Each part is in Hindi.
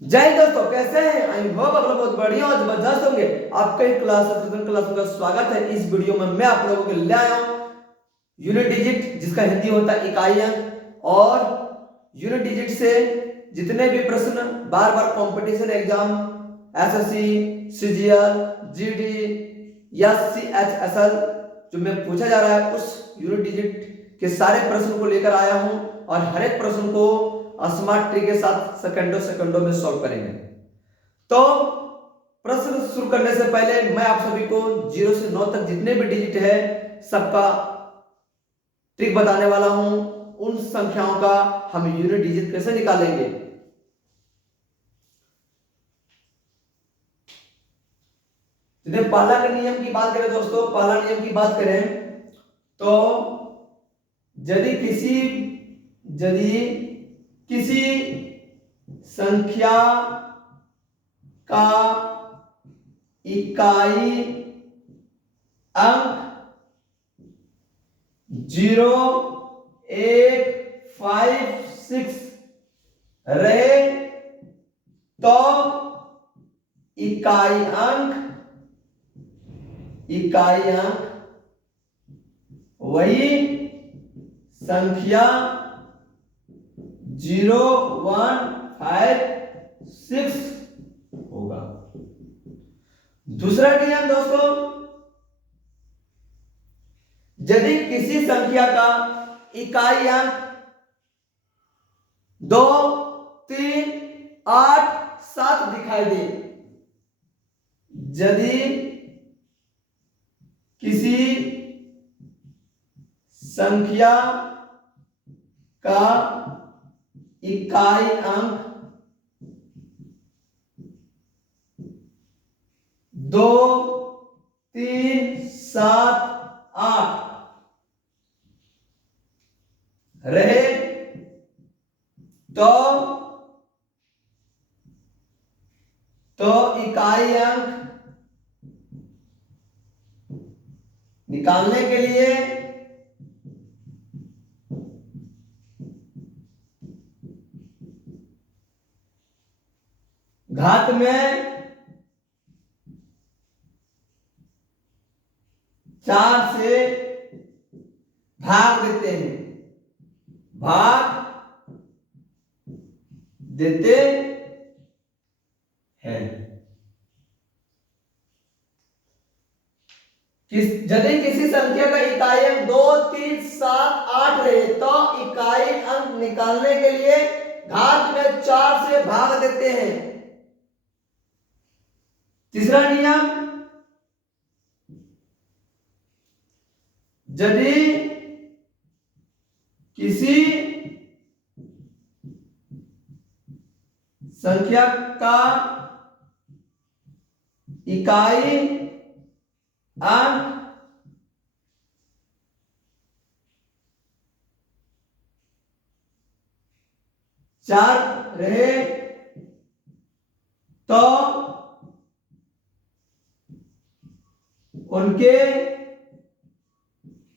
जय हिंद दोस्तों, कैसे हैं? आई होप आप लोग बहुत बढ़िया और जबरदस्त होंगे। आपका एक क्लास का स्वागत है। इस वीडियो में मैं आप लोगों के लिए लाया हूं यूनिट डिजिट, जिसका हिंदी होता है इकाई अंक। और यूनिट डिजिट से जितने भी प्रश्न बार बार competition exam, SSC, CGL, GD या सीएचएसएल जो में पूछा जा रहा है, उस यूनिट डिजिट के सारे प्रश्न को लेकर आया हूं। और हर एक प्रश्न को स्मार्ट ट्रिक के साथ सेकंडों में सॉल्व करेंगे। तो प्रश्न शुरू करने से पहले मैं आप सभी को 0 से 9 तक जितने भी डिजिट है सबका ट्रिक बताने वाला हूं। उन संख्याओं का हम यूनिट डिजिट कैसे निकालेंगे। यदि पहला के नियम की बात करें दोस्तों, पहला नियम की बात करें तो यदि किसी संख्या का इकाई अंक 0, 1, 5, 6 रहे तो इकाई अंक वही संख्या 0, 1, 5, 6 होगा। दूसरा नियम दोस्तों, यदि किसी संख्या का इकाई अंक 2, 3, 8, 7 दिखाई दे, यदि किसी संख्या का इकाई अंक 2, 3, 7, 8 रहे तो इकाई अंक निकालने के लिए घात में 4 से भाग देते हैं, यदि किसी संख्या का इकाई अंक 2, 3, 7, 8 रहे तो इकाई अंक निकालने के लिए घात में 4 से भाग देते हैं। तीसरा नियम, यदि किसी संख्या का इकाई अंक 4 रहे तो उनके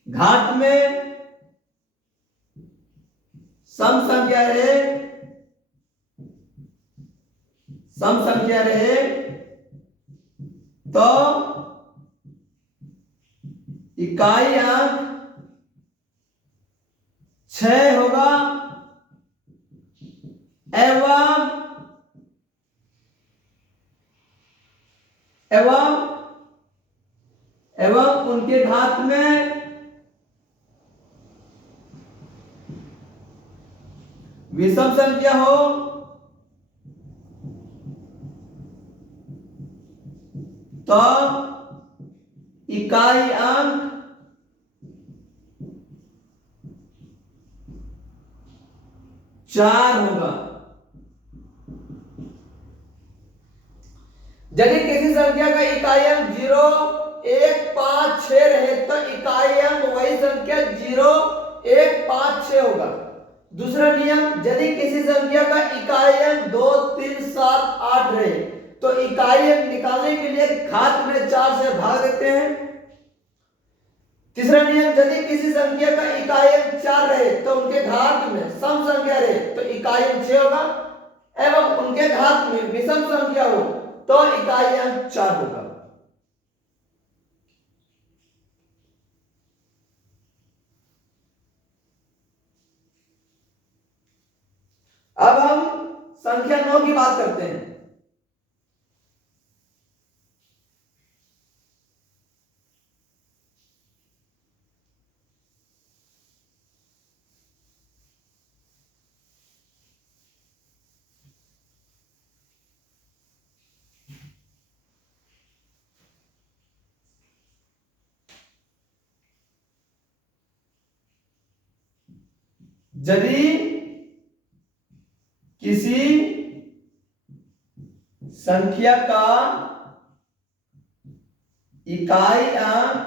घात में सम संख्या रहे तो इकाई अंक 6 होगा एवं उनके घात में विषम संख्या हो तो इकाई अंक 4 होगा। यदि किसी संख्या का इकाई अंक 0, 1, 5, 6 रहे तो इकाई अंक वही संख्या 0, 1, 5, 6 होगा। दूसरा नियम, यदि किसी संख्या का इकाई अंक 2, 3, 7, 8 रहे तो इकाई अंक निकालने के लिए घात में 4 से भाग देते हैं। तीसरा नियम, यदि किसी संख्या का इकाई अंक 4 रहे तो उनके घात में सम संख्या रहे तो इकाई अंक 6 होगा एवं उनके घात में विषम संख्या हो तो इकाई अंक 4 होगा। अब हम संख्या 9 की बात करते हैं। यदि किसी संख्या का इकाई अंक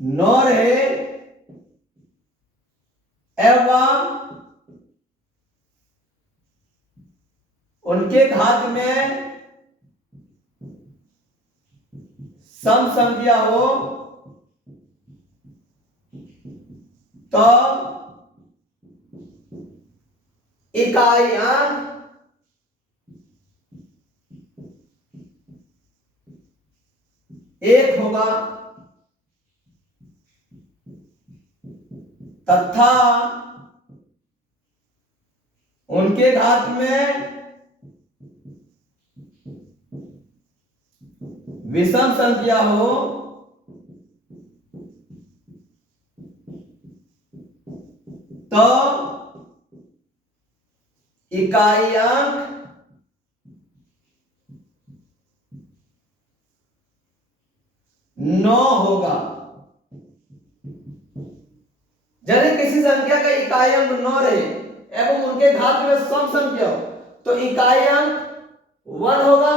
9 रहे एवं उनके घात में सम संख्या हो तो इकाई अंक 1 होगा तथा उनके घात में विषम संख्या हो तो इकाई अंक 9 होगा। यदि किसी संख्या का इकाई अंक 9 रहे एवं उनके घात में सम संख्या हो तो इकाई अंक 1 होगा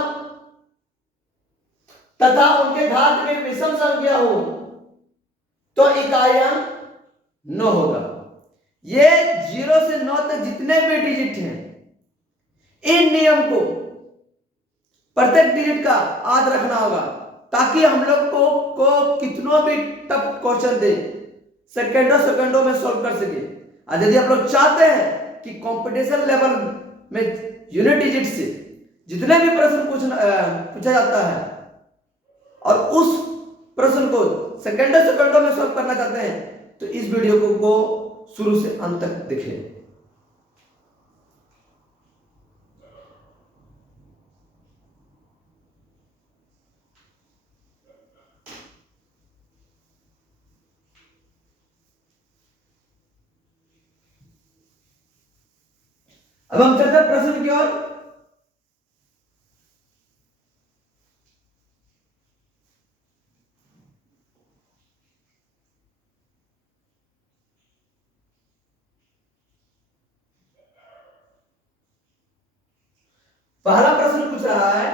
तथा उनके घात में विषम संख्या हो तो इकाई अंक 9 होगा। ये 0 से 9 तक जितने भी डिजिट हैं इन नियम को प्रत्येक डिजिट का याद रखना होगा ताकि हम लोग को कितनों भी टफ क्वेश्चन दे सेकंडों में सॉल्व कर सके। और यदि आप लोग चाहते हैं कि कंपटीशन लेवल में यूनिट डिजिट से जितने भी प्रश्न पूछा जाता है और उस प्रश्न को सेकंडों में सॉल्व करना चाहते हैं तो इस वीडियो को शुरू से अंत तक देखें। अब हम चलते प्रश्न की ओर। पहला प्रश्न पूछ रहा है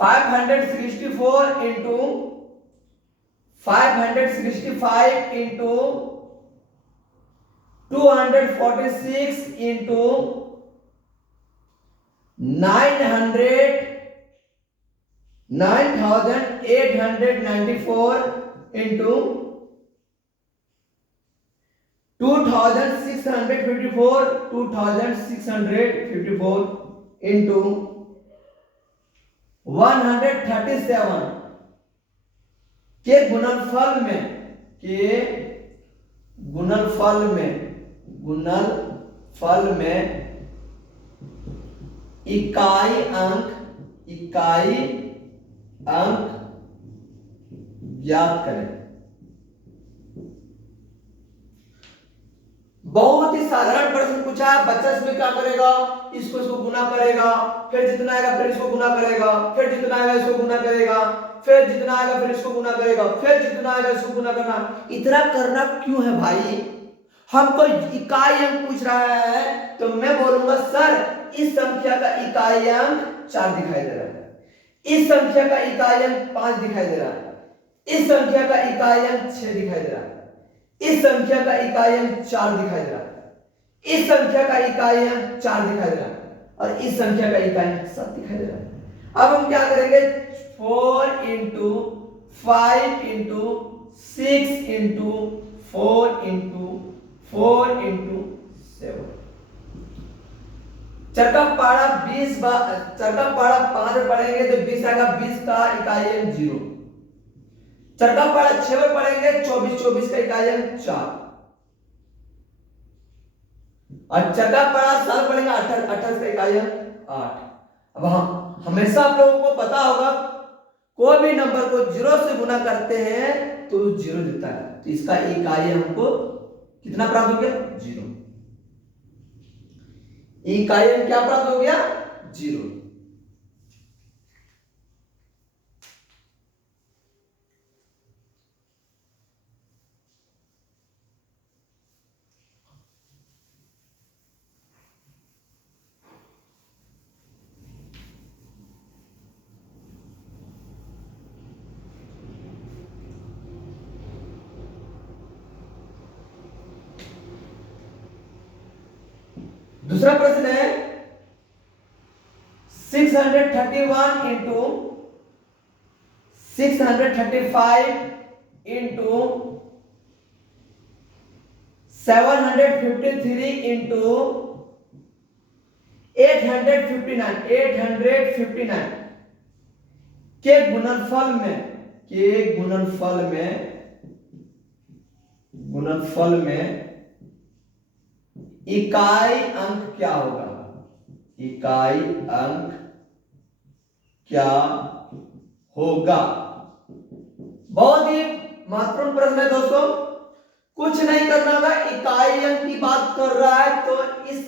564 into 565 into 246 into 9894 into 2654 into 137 के गुणनफल में इकाई अंक ज्ञात करें। बहुत ही साधारण प्रश्न पूछा है। बच्चा इसमें क्या करेगा, इसको गुना करेगा, फिर जितना आएगा फिर इसको गुना करेगा, फिर जितना आएगा इसको गुना करेगा, फिर जितना आएगा फिर इसको गुना करेगा, फिर जितना आएगा इसको गुना करना। इतना करना क्यों है भाई? हमको इकाई अंक पूछ रहा है तो मैं बोलूंगा सर इस संख्या का इकाई अंक 4 दिखाई दे रहा है, इस संख्या का इकाई अंक 5 दिखाई दे रहा है, इस संख्या का इकाई अंक 6 दिखाई दे रहा है, इस संख्या का इकाई अंक 4 दिखाई दे रहा है, इस संख्या का इकाई अंक 4 दिखाई दे रहा है और इस संख्या का इकाई अंक 7 दिखाई दे रहा है। अब हम क्या करेंगे, 4 into 5 into 6 into 4 into 4 into 7। चरका पाड़ा 5 में पढ़ेंगे तो 20 आएगा, 20 का इकाई अंक 0। चरका पाड़ा 6 में पढ़ेंगे 24 का इकाई अंक 4। और चरका पाड़ा 7 पढ़ेंगे 28 का इकाई अंक 8। अब हम हमेशा आप लोगों को पता होगा कोई भी नंबर को 0 से गुना करते हैं तो 0 देता है, तो इसका इकाई हमको कितना प्राप्त हो गया? 0। इकाई अंक क्या प्राप्त हो गया? 0। दूसरा प्रश्न है 631 इंटू 635 इंटू 753 इंटू 859 के गुणनफल में इकाई अंक क्या होगा? इकाई अंक क्या होगा? बहुत ही महत्वपूर्ण प्रश्न है दोस्तों। कुछ नहीं करना होगा, इकाई अंक की बात कर रहा है तो इस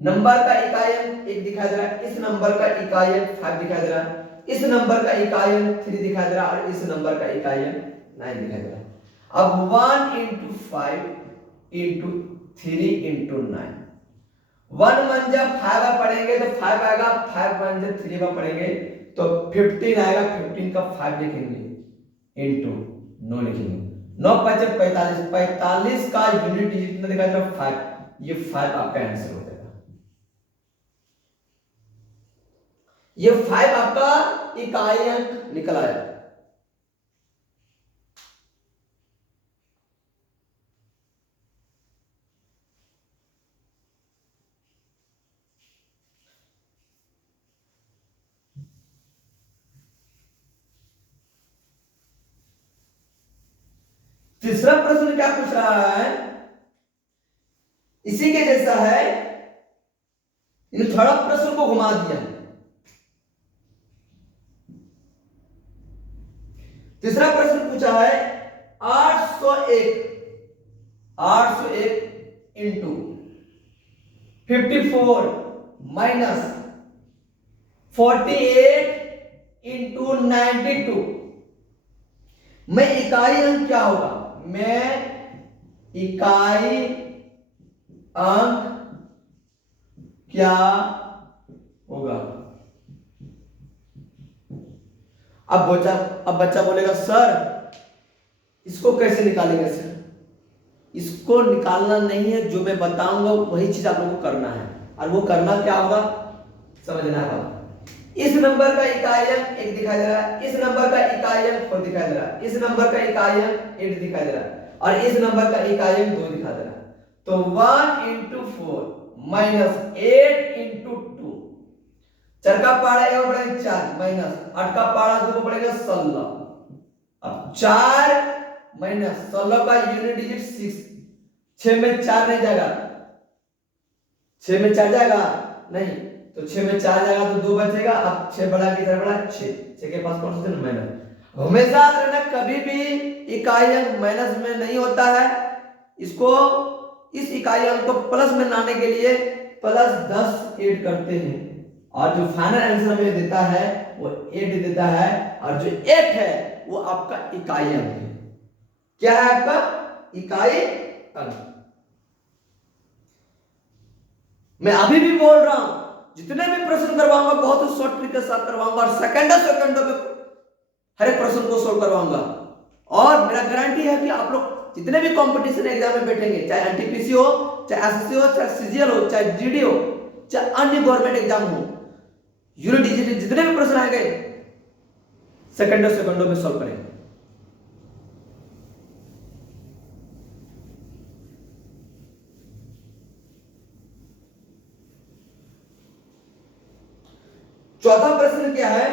नंबर का इकाई अंक 1 दिखाई दे रहा है, इस नंबर का इकाई अंक 5 दिखाई दे रहा है, इस नंबर का इकाई अंक 3 दिखाई दे रहा है और इस नंबर का इकाई अंक 9 दिखाई दे रहा है। अब 1 इंटू 5 इंटू 3 इंटू 9, 1 1 जब 5 पढ़ेंगे तो 5 आएगा, 5 1 जब 3 में पढ़ेंगे तो 15 आएगा, 15 का 5 लिखेंगे इंटू 9 लिखेंगे, 9 5 45, 45 का यूनिट डिजिट कितना दिखाई दे रहा है? 5। ये 5 आपका आंसर हो जाएगा। ये 5 आपका इकाई अंक निकल आया। तीसरा प्रश्न क्या पूछ रहा है? इसी के जैसा है, थोड़ा प्रश्न को घुमा दिया। तीसरा प्रश्न पूछा है 801 इंटू 54 माइनस 48 इंटू 92 में इकाई अंक क्या होगा? में इकाई अंक क्या होगा? अब बच्चा बोलेगा सर इसको कैसे निकालेंगे? सर इसको निकालना नहीं है, जो मैं बताऊंगा वही चीज आप लोगों को करना है। और वो करना क्या होगा समझना है। इस नंबर का इकाई अंक 1 दिखाई दे रहा है, इस नंबर का इकाई अंक 4 दिखाई दे रहा है, इस नंबर का इकाई अंक 8 दिखाई दे रहा है और इस नंबर का इकाई अंक 2 दिखाई दे रहा है। तो 1 इंटू 4 माइनस 8 इंटू 2, चर का पारा 1 बढ़ेगा 4 माइनस 8 का पारा 2 बढ़ेगा 16। अब 4 माइनस 16 का यूनिट डिजिट 6, 6 में 4 नहीं जाएगा, 6 में 4 जाएगा नहीं, तो 6 में 4 जाएगा तो 2 बचेगा। अब 6 बढ़ा के 4 बढ़ा 6 के पास कौन सा माइनस? हमेशा रहना, कभी भी इकाई अंक माइनस में नहीं होता है। इसको इस इकाई अंक को प्लस में लाने के लिए +10 ऐड करते हैं और जो फाइनल आंसर हमें देता है वो 8 देता है और जो 8 है वो आपका इकाई अंक है। क्या है आपका इकाई अंक? मैं अभी भी बोल रहा हूं, जितने भी प्रश्न करवाऊंगा बहुत ही शॉर्ट ट्रिक के साथ करवाऊंगा और सेकंडों में हर एक प्रश्न को सोल्व करवाऊंगा। और मेरा गारंटी है कि आप लोग जितने भी कंपटीशन एग्जाम में बैठेंगे, चाहे एनटीपीसी हो, चाहे एसएससी हो, चाहे सीजीएल हो, चाहे जीडी हो, चाहे अन्य गवर्नमेंट एग्जाम हो, यूनिट डिजिट जितने भी प्रश्न आएंगे सेकंडों में सॉल्व करेंगे। चौथा प्रश्न क्या है?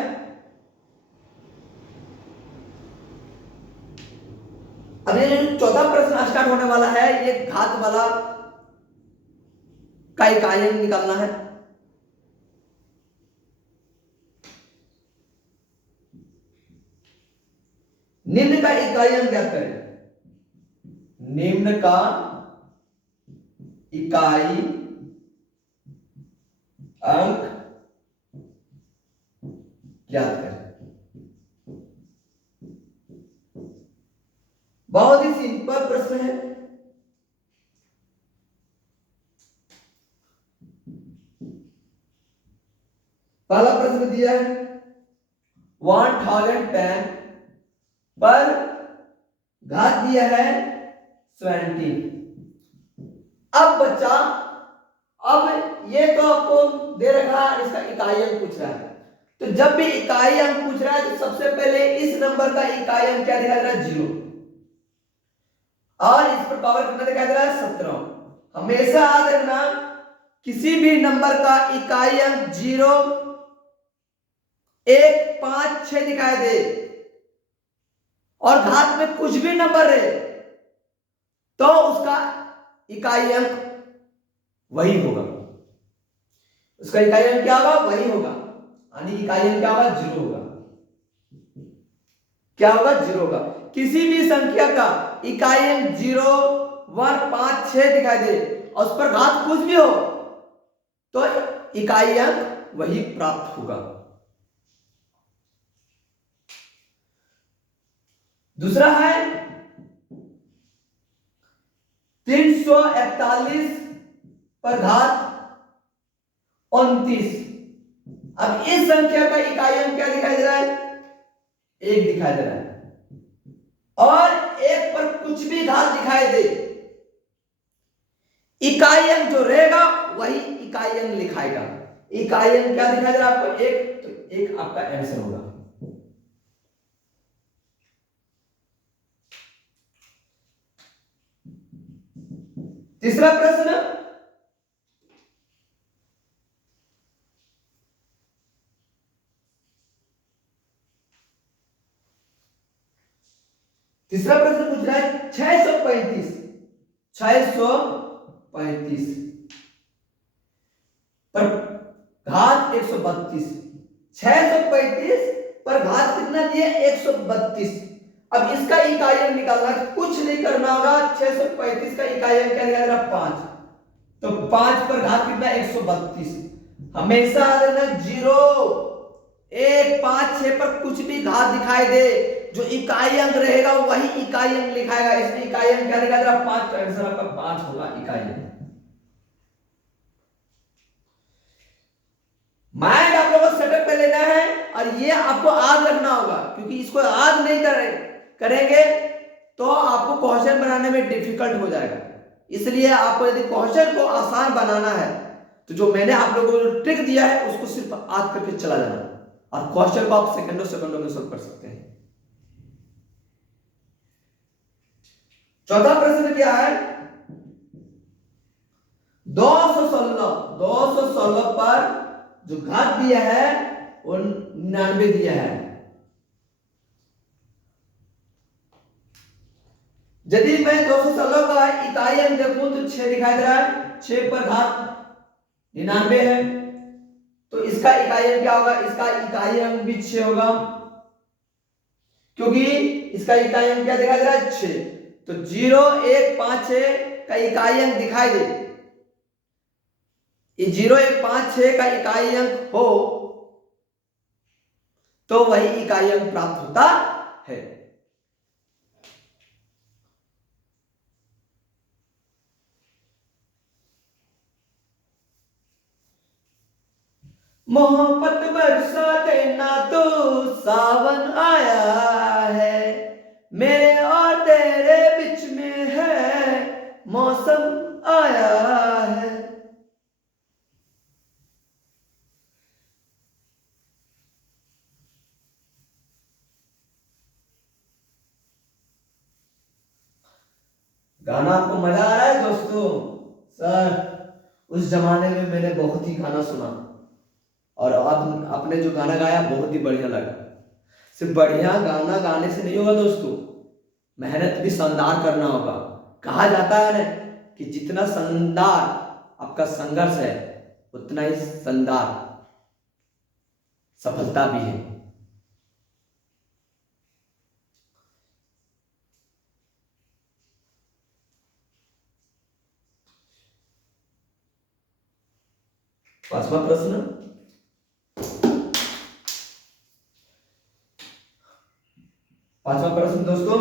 अब ये चौथा प्रश्न स्टार्ट होने वाला है, ये घात वाला का इकाई निकालना है। निम्न का इकाई अंक ज्ञात करें। निम्न का इकाई अंक ज्ञात करें। बहुत ही सिंपल प्रश्न है। पहला प्रश्न दिया है 1010 पर घात दिया है 20। अब बच्चा, अब ये तो आपको दे रखा है, इसका इकाई अंक पूछ रहा है। तो जब भी इकाई अंक पूछ रहा है तो सबसे पहले इस नंबर का इकाई अंक क्या दिखाई दे रहा है? 0। और इस पर पावर कितना दिखाई दे रहा है? 17। हमेशा याद रखना, किसी भी नंबर का इकाई अंक 0, 1, 5, 6 दिखाई दे और घात में कुछ भी नंबर रहे तो उसका इकाई अंक वही होगा। उसका इकाई अंक क्या होगा? वही होगा, यानी इकाई अंक क्या होगा? 0 होगा। क्या होगा? 0 होगा। किसी भी संख्या का इकाई अंक 0, 1, 5, 6 दिखाई दे और उस पर घात कुछ भी हो तो इकाई अंक वही प्राप्त होगा। दूसरा है 341 पर घात 29। अब इस संख्या का इकाई अंक क्या दिखाई दे रहा है? 1 दिखाई दे रहा है और 1 पर कुछ भी घात दिखाई दे, इकाई अंक जो रहेगा वही इकाई अंक लिखाएगा। इकाई अंक क्या दिखाई दे रहा है आपको? 1, तो 1 आपका आंसर होगा। तीसरा प्रश्न, पूछ रहा है 635 पर घात 132। 635 पर घात कितना दिए? 132। अब इसका इकाई अंक निकालना है, कुछ नहीं करना होगा। 635 का इकाई अंक क्या दिखाई दे रहा? 5। तो 5 पर घात कितना? 132। हमेशा 0, 1, 5, 6 पर कुछ भी घात दिखाई दे, जो इकाई अंक रहेगा वही इकाई अंक लिखाएगा। इसमें इकाई अंक क्या दिखाई दे रहा? 5। तो आंसर आपका 5 होगा इकाई अंक। माइंड आप लोगों को सेटअप पे लेना है और ये आपको याद रखना होगा, क्योंकि इसको याद नहीं करेंगे तो आपको क्वेश्चन बनाने में डिफिकल्ट हो जाएगा। इसलिए आपको यदि क्वेश्चन को आसान बनाना है तो जो मैंने आप लोगों को ट्रिक दिया है उसको सिर्फ याद करके चला जाना, और क्वेश्चन को आप सेकंडों में सॉल्व कर सकते हैं। चौथा प्रश्न क्या है? 216 पर जो घात दिया है वो 99 दिया है। यदि मैं 216 का इकाई अंक देखूं तो 6 दिखाई दे रहा है। 6 पर घात 99 है, तो इसका इकाई अंक क्या होगा? इसका इकाई अंक भी 6 होगा, क्योंकि इसका इकाई अंक क्या दिखाई दे रहा है? 6। तो 0, 1, 5, 6 का इकाई अंक दिखाई दे, 0, 1, 5, 6 का इकाई अंक हो तो वही इकाई अंक प्राप्त होता है। मोहब्बत बरसा देना तो सावन आया है, मेरे और तेरे बीच में है मौसम आया है। गाना आपको मजा आ रहा है दोस्तों? सर, उस जमाने में मैंने बहुत ही गाना सुना और अब आपने जो गाना गाया बहुत ही बढ़िया लगा। सिर्फ बढ़िया गाना गाने से नहीं होगा दोस्तों, मेहनत भी शानदार करना होगा। कहा जाता है ना कि जितना शानदार आपका संघर्ष है उतना ही शानदार सफलता भी है। पांचवा प्रश्न, पांचवा प्रश्न दोस्तों,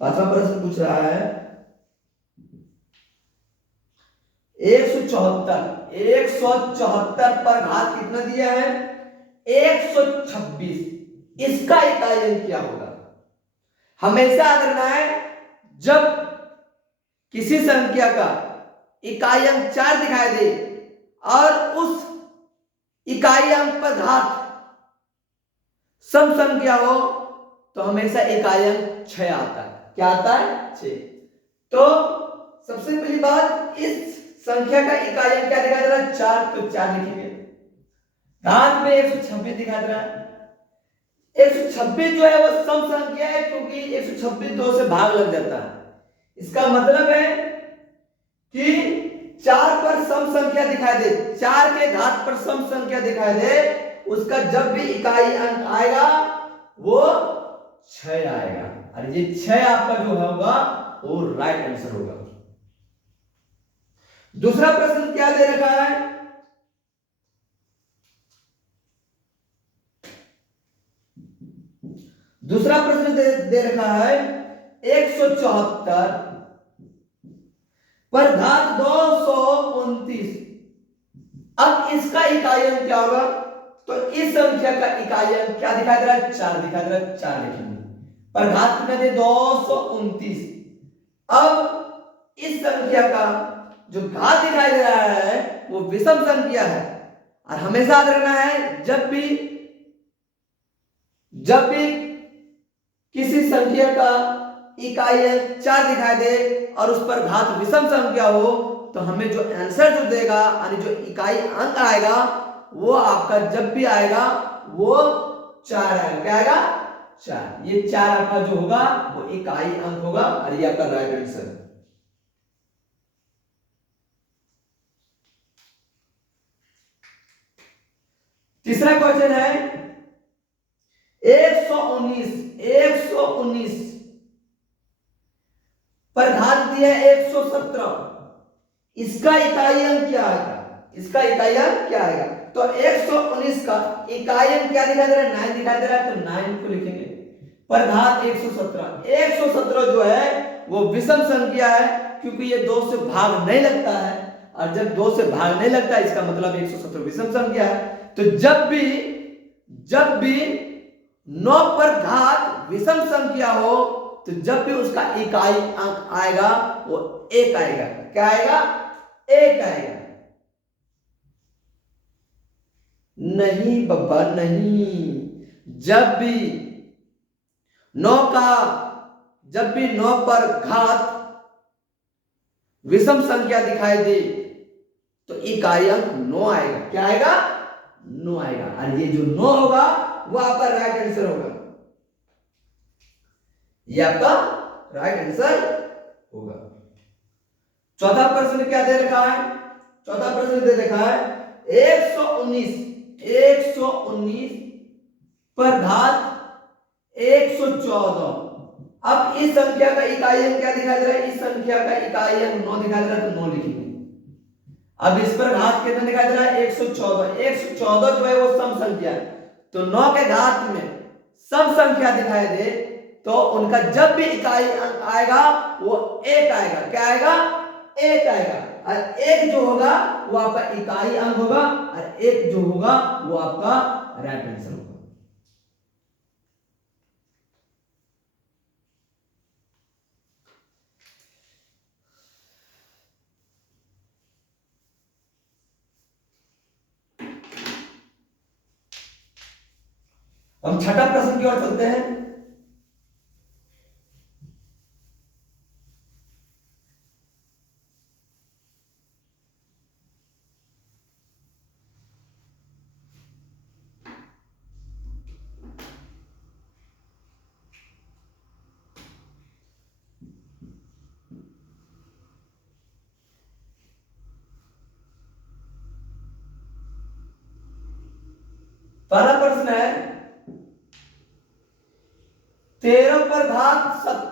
पांचवा प्रश्न पूछ रहा है 174 पर घात कितना दिया है? 126। इसका इकाई अंक क्या होगा? हमेशा याद रखना है, जब किसी संख्या का इकाई अंक 4 दिखाई दे और उस इकाई अंक पर घात सम संख्या हो तो हमेशा इकाई अंक 6 आता है। क्या आता है? 6। तो सबसे पहली बात, इस संख्या का इकाई अंक क्या दिखा दे रहा है? 4, तो 4 लिखेंगे। घात में 126 दिखा दे रहा है। 126 जो है वो सम संख्या है, क्योंकि 126 2 से भाग लग जाता है। इसका मतलब है कि 4 पर सम संख्या दिखाई दे, 4 के घात पर सम संख्या दिखाई दे, उसका जब भी इकाई अंक आएगा वो 6 आएगा। और ये 6 आपका जो होगा वो राइट आंसर होगा। दूसरा प्रश्न क्या दे रखा है? दूसरा प्रश्न दे रखा है 174 पर घात 229। अब इसका इकाई अंक क्या होगा? तो इस संख्या का इकाई अंक क्या दिखाई दे रहा है? 4 दिखाई दे रहा है। 4 लिखेंगे। पर घात कितना दे? 229। अब इस संख्या का जो घात दिखाई दे रहा है वो विषम संख्या है। और हमेशा याद रखना है, जब भी किसी संख्या का इकाई अंक 4 दिखाई दे और उस पर घात विषम संख्या हो तो हमें जो आंसर जो देगा, यानी जो इकाई अंक आएगा वो आपका जब भी आएगा वो 4 आएगा। क्या आएगा? 4। ये 4 आपका जो होगा वो इकाई अंक होगा और ये आपका राइट आंसर। तीसरा क्वेश्चन है 119 पर घात दिया है 117। इसका इकाई अंक क्या आएगा? इसका इकाई अंक क्या आएगा? तो 119 का इकाई अंक क्या दिखाई दे रहा है? 9 दिखाई दे रहा है, तो 9 को लिखेंगे। पर घात 117 जो है वो विषम संख्या है, क्योंकि ये 2 से भाग नहीं लगता है। और जब 2 से भाग नहीं लगता है इसका मतलब 117 विषम संख्या है। तो जब भी 9 पर घात विषम संख्या हो तो जब भी उसका इकाई अंक आएगा वो 1 आएगा। क्या आएगा? 1 आएगा। नहीं बब्बा नहीं, जब भी 9 पर घात विषम संख्या दिखाई दे तो इकाई अंक 9 आएगा। क्या आएगा? 9 आएगा। और ये जो 9 होगा वो आपका राइट आंसर होगा। ये आपका राइट आंसर होगा। चौथा प्रश्न क्या दे रखा है? चौथा प्रश्न दे रखा है 119 पर घात 114। अब इस संख्या का इकाई अंक क्या दिखाई दे रहा है? इस संख्या का इकाई अंक 9 दिखाई दे रहा है, तो 9 लिखेंगे। अब इस पर घात कितना दिखाई दे रहा है? 114 जो है वो सम संख्या है, तो 9 के घात में सम संख्या दिखाई दे तो उनका जब भी इकाई अंक आएगा वो 1 आएगा। क्या आएगा? 1 आएगा। और 1 जो होगा वो आपका इकाई अंक होगा और 1 जो होगा वो आपका राइट आंसर होगा। हम छठा प्रश्न की ओर चलते हैं।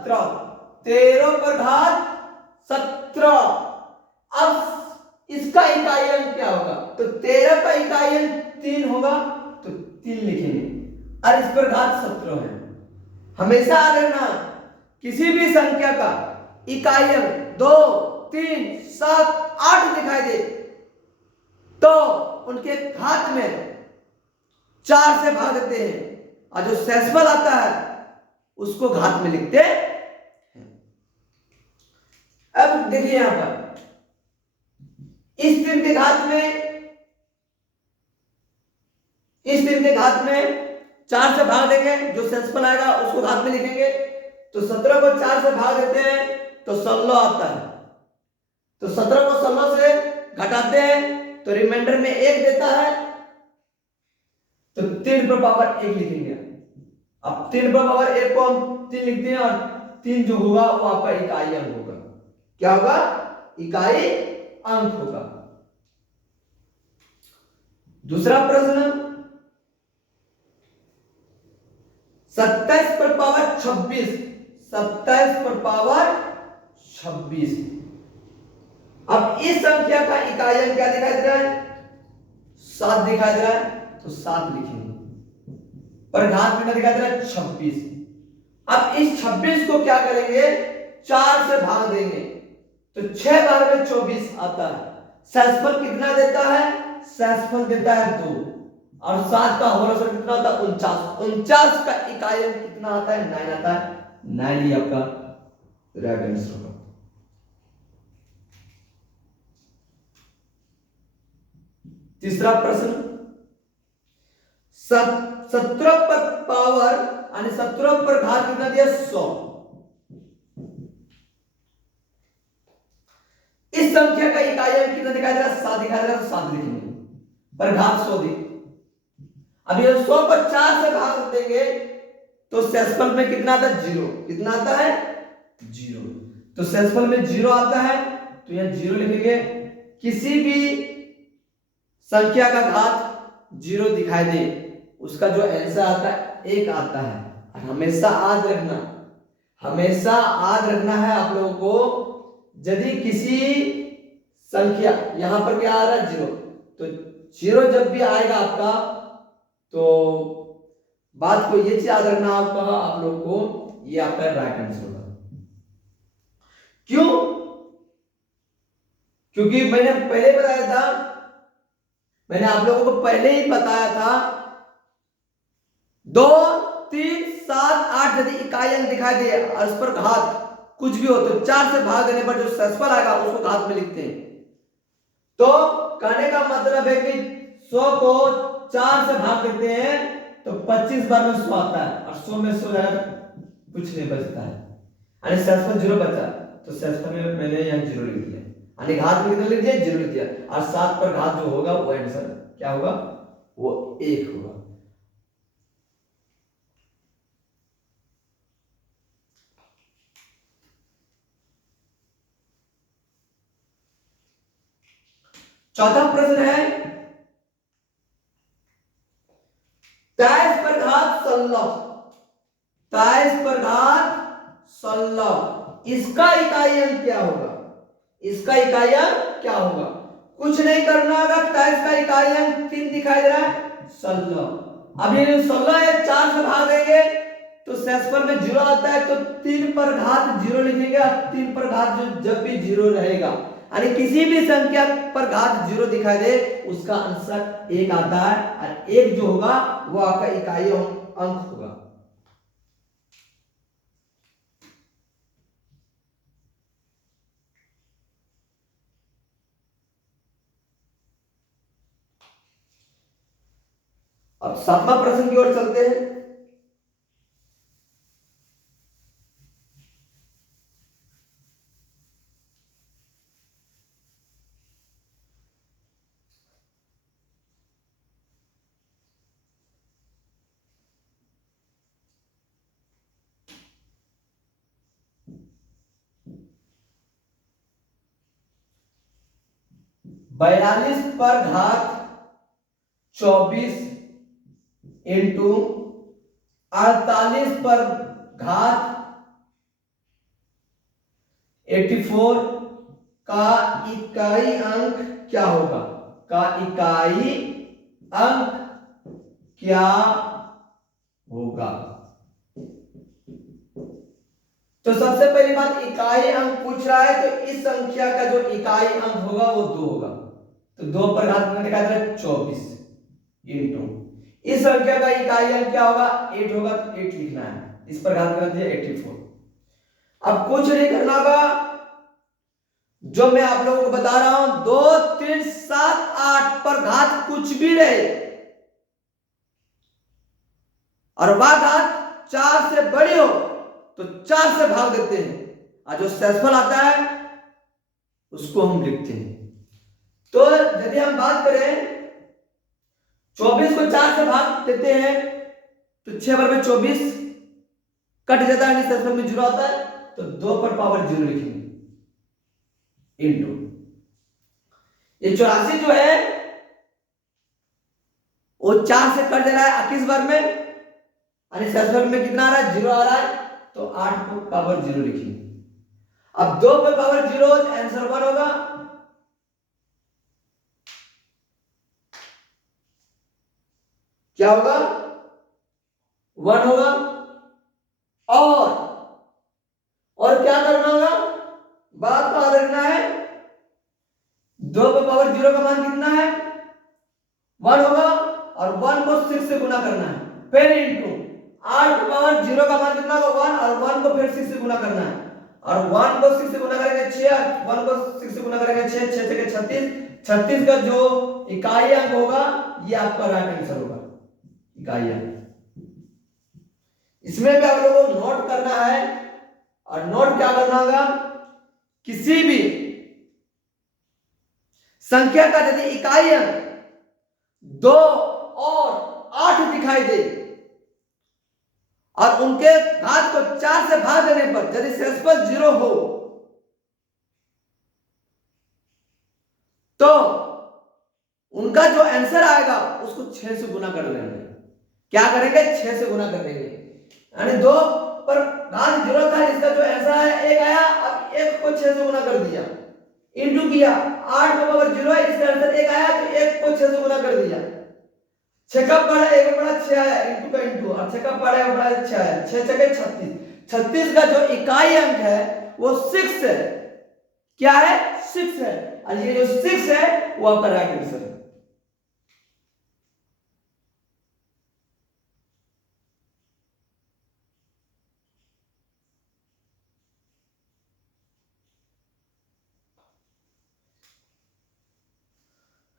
17, 13 पर घात 17। अब इसका इकाई अंक क्या होगा? तो 13 का इकाई अंक 3 होगा तो 3 लिखेंगे और इस पर घात 17 है। हमेशा याद रखना किसी भी संख्या का इकाई अंक 2, 3, 7, 8 दिखाई दे तो उनके घात में 4 से भाग देते हैं और जो शेषफल आता है उसको घात में लिखते हैं। अब देखिए यहां पर इस 3 के घात में 4 से भाग देंगे, जो शेषफल आएगा उसको घात में लिखेंगे। तो 17 को 4 से भाग देते हैं तो 16 आता है। तो 17 को 16 से घटाते हैं तो रिमाइंडर में 1 देता है, तो 3 पर पावर 1 लिखेंगे। अब 3 पर पावर 1 को हम 3 लिखते हैं और 3 जो होगा वो आपका इकाई अंक होगा। क्या होगा? इकाई अंक होगा। दूसरा प्रश्न 27 पर पावर 26, 27 पर पावर 26। अब इस संख्या का इकाई अंक क्या दिखाई दे रहा है? 7 दिखाई दे रहा है तो 7 लिखेंगे, पर घात में क्या दिखाई दे रहा है? 26। अब इस 26 को क्या करेंगे? 4 से भाग देंगे तो 6 बार में 24 आता है। शेषफल कितना देता है? शेषफल देता है 2 और 7 का होल स्क्वायर कितना होता है? 49। 49 का इकाई अंक कितना आता है? 9 आता है। 9 ही आपका राइट आंसर होगा। तीसरा प्रश्न 17 पर पावर यानी 17 पर घात कितना दिया? 100। इस संख्या का इकाई अंक कितना दिखाई दे रहा है? 7 दिखाई दे रहा है तो 7 लिखेंगे, पर घात 100 दी। अब ये 100 को 4 से भाग देंगे तो शेषफल में कितना आता है? 0। कितना आता है? 0। तो शेषफल में 0 आता है तो यहां 0 लिखेंगे। किसी भी संख्या का घात 0 दिखाई दे उसका जो आंसर आता है 1 आता है। और हमेशा याद रखना है आप लोगों को, यदि किसी संख्या यहां पर क्या आ रहा है? 0, तो 0 जब भी आएगा आपका तो बात को ये चीज याद रखना आपका, आप लोग को ये आपका राइट आंसर होगा। क्यों? क्योंकि मैंने पहले बताया था, मैंने आप लोगों को पहले ही बताया था 2, 3, 7, 8 यदि इकाई अंक दिखाई दे और उस पर घात कुछ भी हो तो 4 से भाग देने पर जो शेषफल आएगा उसको घात में लिखते हैं। तो कहने का मतलब है कि 100 को 4 से भाग देते हैं तो 25 बार में 100 आता है और 100 में 100 जाएगा तो कुछ नहीं बचता है, यानी शेषफल 0 बचा। तो शेषफल में मैंने यहाँ 0 लिख दिया, यानी घात में कितना लिख दिया? 0 लिख दिया। और 7 पर घात जो होगा वो आंसर क्या होगा? वो 1 होगा। चौथा प्रश्न है 23 पर घात 16, 23 पर घात 16। इसका इकाई अंक क्या होगा? इसका इकाई अंक क्या होगा? कुछ नहीं करना होगा। 23 का इकाई अंक 3 दिखाई दे रहा है 16। अब ये 16 है 4 से भाग देंगे तो शेषफल में 0 आता है तो 3 पर घात 0 लिखेंगे। और 3 पर घात जब भी 0 रहेगा यानी किसी भी संख्या पर घात 0 दिखाई दे उसका आंसर 1 आता है और 1 जो होगा वो आपका इकाई अंक होगा। अब 7वां प्रश्न की ओर चलते हैं। बयालीस पर घात 24 इंटू 48 पर घात 84 का इकाई अंक क्या होगा? का इकाई अंक क्या होगा? तो सबसे पहली बात, इकाई अंक पूछ रहा है तो इस संख्या का जो इकाई अंक होगा वो 2 होगा। तो 2 पर घात कितना दिखाया जा रहा है? 24 इंटू इस संख्या का इकाई अंक क्या होगा? 8 होगा, तो 8 लिखना है। इस पर घात कर दिया 84। अब कुछ नहीं करना होगा, जो मैं आप लोगों को बता रहा हूं, 2 3 7 8 पर घात कुछ भी रहे और वह घात 4 से बड़ी हो तो 4 से भाग देते हैं और जो शेषफल आता है उसको हम लिखते हैं। तो यदि हम बात करें 24 को 4 से भाग देते हैं तो 6 बार में 24 कट जाता है, शेषफल में 0 आता है, तो 2 पर पावर 0 लिखेंगे इंटू ये 84 जो है वो 4 से कट जा रहा है 21 बार में, यानी शेषफल में कितना आ रहा है? 0 आ रहा है, तो 8 पर पावर 0 लिखेंगे। अब 2 पर पावर 0 आंसर 1 होगा, क्या होगा? 1 होगा। और क्या करना होगा? बात को याद रखना है, 2 पर पावर 0 का मान कितना है? 1 होगा और 1 को 6 से गुना करना है, फिर इंटू 8 पर पावर 0 का मान कितना होगा? 1, और 1 को फिर 6 से गुना करना है, और 1 को 6 से गुना करेंगे 6, 1 को 6 से गुना करेंगे 6, 6 6 36, 36 का जो इकाई अंक होगा ये आपका राइट आंसर होगा, इकाई अंक। इसमें भी आप लोगों को नोट करना है, और नोट क्या करना होगा? किसी भी संख्या का यदि इकाई अंक 2 और 8 दिखाई दे और उनके घात को 4 से भाग देने पर यदि शेषफल 0 हो तो उनका जो आंसर आएगा उसको 6 से गुना कर लेंगे। क्या करेंगे? 6 से गुना कर देंगे, यानी 2 पर घात 0 था, इसका जो आंसर आया 1 आया, अब 1 को 6 से गुना कर दिया, इंटू किया, 8 का पावर 0 है, इसका आंसर 1 आया, तो 1 को 6 से गुना कर दिया, 6 का पड़ा 1 बड़ा 6 आया, इंटू का इंटू, और 6 का पड़ा 1 बड़ा 6 आया, 6 6 36, 36 का जो इकाई अंक है वो 6 है। क्या है? 6 है, और ये जो 6 है वो आपका राइट आंसर है।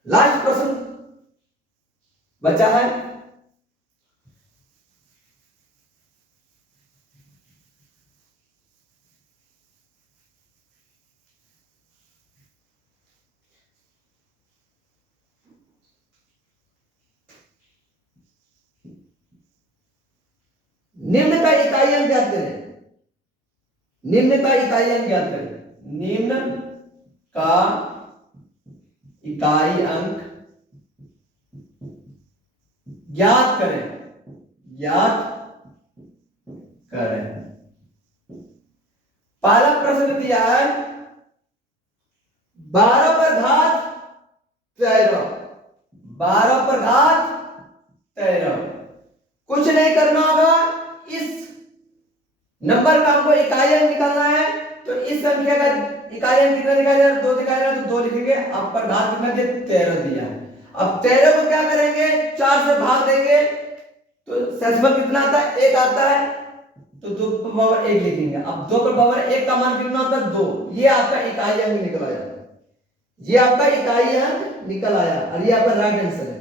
लास्ट प्रश्न बचा है, निम्न का इकाई अंक ज्ञात करें। निम्न का इकाई अंक ज्ञात करें। निम्न का इकाई अंक ज्ञात करें, ज्ञात करें। पहला प्रश्न दिया है 12 पर घात 13, 12 पर घात 13। कुछ नहीं करना होगा, इस नंबर का हमको इकाई अंक निकालना है, तो इस संख्या का इकाई अंक कितना दिखाई दे रहा है? 2 दिखाई दे रहा है, तो 2 लिखेंगे। अब पर घात कितना दिया? 13 दिया है। अब 13 को क्या करेंगे? 4 से भाग देंगे, तो शेषफल कितना आता है? 1 आता है, तो 2 पर पावर 1 लिखेंगे। अब 2 पर पावर 1 का मान कितना होता है? 2। ये आपका इकाई अंक निकल आया, ये आपका इकाई अंक निकल आया, और ये आपका राइट आंसर है।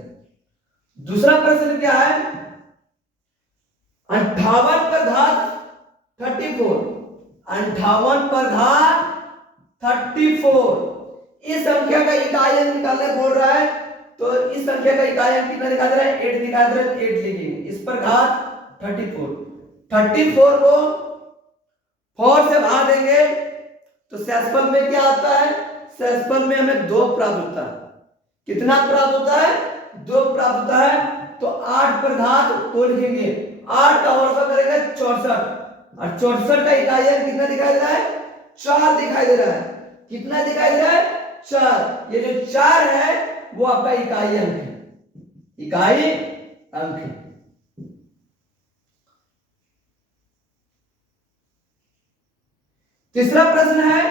दूसरा प्रश्न क्या है? 58 पर घात 34, 58 पर घात 34, इस संख्या का इकाई अंक निकालने बोल रहा है, तो इस संख्या का इकाई अंक कितना दिखा दे रहा है? 8 दिखा दे रहा है, 8 लिखेंगे। इस पर घात 34, 34 को 4 से भाग देंगे तो शेषफल में क्या आता है? शेषफल में हमें 2 प्राप्त होता है। कितना प्राप्त होता है? 2 प्राप्त होता है, तो 8 पर घात 2 लिखेंगे, 8 का होल करेंगे 64, और 64 का इकाई अंक कितना दिखाई दे रहा है? 4 दिखाई दे रहा है। कितना दिखाई दे रहा है? 4। ये जो 4 है वो आपका इकाई अंक है, इकाई अंक है। तीसरा प्रश्न है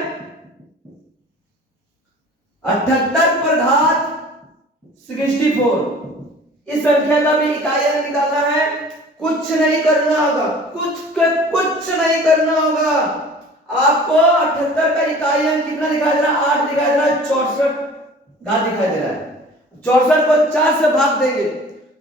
78 पर घात 64। इस संख्या का भी इकाई अंक निकालना है। कुछ नहीं करना होगा, कुछ नहीं करना होगा। आपको 78 का इकाई अंक कितना दिखाई दे रहा है? 8 दिखाई दे रहा है, 64 घात दिखाई दे रहा है। 64 को 4 से भाग देंगे,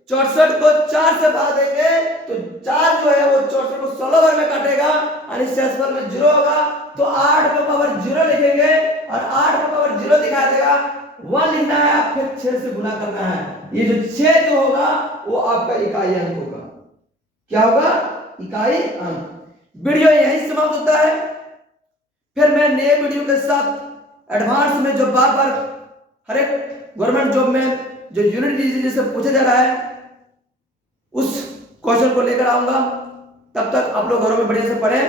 64 को 4 से भाग देंगे तो 4 जो है वो 64 को 16 बार में काटेगा यानी शेषफल में 0 होगा। तो 8 को पावर 0 लिखेंगे और 8 को पावर 0 दिखा देगा। 1 लिखना है, फिर 6 से गुना करना है। ये जो 6 जो होगा वो आपका इकाई अंक होगा। क्या होगा? इकाई अंक। वीडियो यहीं समाप्त होता है। फिर मैं नए वीडियो के साथ एडवांस में जो बार बार हर एक गवर्नमेंट जॉब में जो यूनिट डिजिट से पूछा जा रहा है उस क्वेश्चन को लेकर आऊंगा। तब तक आप लोग घरों में बढ़िया से पढ़ें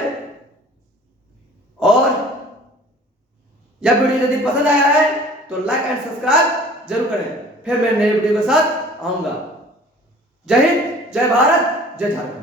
और यह वीडियो यदि पसंद आया है तो लाइक एंड सब्सक्राइब जरूर करें। फिर मैं नए वीडियो के साथ आऊंगा। जय हिंद, जय भारत, जय झारखंड।